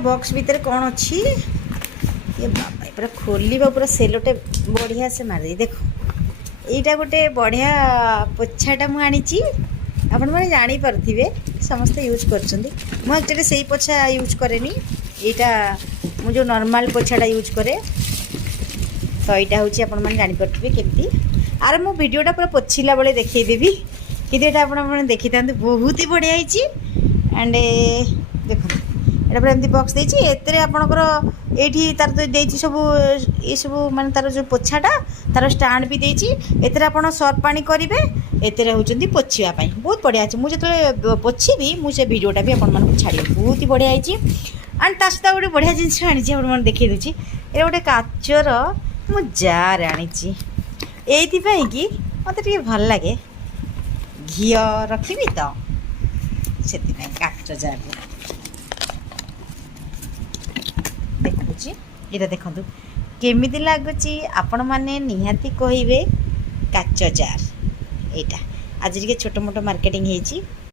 box भीतर कौन अच्छी ये बाबा पूरा खोलिबा पूरा सेलोटे बढ़िया से मारि देखो यहीटा गोटे बढ़िया पोछाटा मुझे आनी आपण मैंने जानीपे समस्ते यूज कर से पोछा यूज कैनि यहाँ मुझे नॉर्मल पोछाटा यूज करे तो यहाँ हूँ आपण मैंने जानीपे केमती आर मो वीडियोटा पूरा पोछिला बेले देखदेवी कि आप देखी था बहुत ही बढ़िया एंड देखो यहाँ पर एमती बॉक्स देती आपणकर ये तार तो देती सब ये सब माने तार जो पोछाटा तार स्टाण भी देती आप सर्फ पानी करेंगे एते होती पोछापी बहुत बढ़िया अच्छे मुझे जो पोछी मुझे वीडियोटा भी आपको छाड़ी बहुत ही बढ़िया एंड ता सहित गोटे बढ़िया जिन आनी देखी दूसरी ये गोटे काचर मु जार आनी कि मत भल लगे घी रखी तो से काच जार देखुची ये देखु केमी लगुच आपण मैंने निहाती कहे काच जार यहाँ आज छोट मोट मार्केटिंग होती